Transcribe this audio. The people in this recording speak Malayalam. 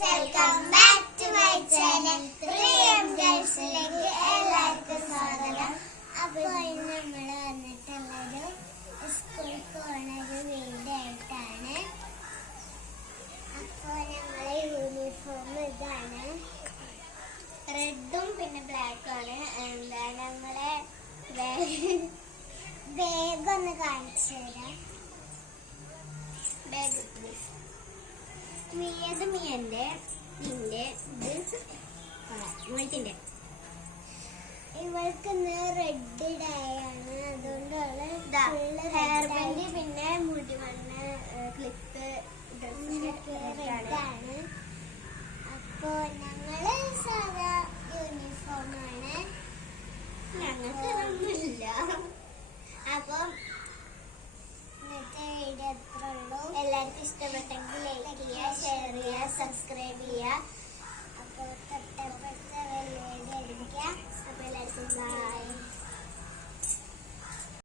Welcome back to my channel 3M ഗേൾസിലേക്ക് എല്ലാവർക്കും സ്വാഗതം. അപ്പോൾ നമ്മൾ വന്നിട്ടുള്ളത് സ്കൂളിൽ പോകുന്ന ഒരു വീഡിയോ ആയിട്ടാണ്. അപ്പോൾ നമ്മളെ യൂണിഫോം ഇതാണ്, റെഡും പിന്നെ ബ്ലാക്കും ആണ്. എന്താ നമ്മളെ ബാഗ് ഒന്ന് കാണിച്ചു തരാം. ബാഗ് മിയന്റെ മുഴുത്തിന്റെ ഇവൾക്ക് റെഡ് ഡേ ആണ്, അതുകൊണ്ടാണ് ഹെയർ ബാൻഡ് പിന്നെ മുടിവണ്ണ ക്ലിപ്പ് റെഡാണ്. അപ്പോ ഞങ്ങള് സാധാ യൂണിഫോമാണ്, ഞങ്ങൾക്ക് ഒന്നുമില്ല. അപ്പൊ ഇന്നത്തെ വീഡിയോ എത്ര ഉള്ളൂ. എല്ലാവർക്കും ഇഷ്ടപ്പെട്ടെങ്കിൽ ലൈക്ക് ചെയ്യുക, ഷെയർ ചെയ്യുക, സബ്സ്ക്രൈബ് ചെയ്യുക.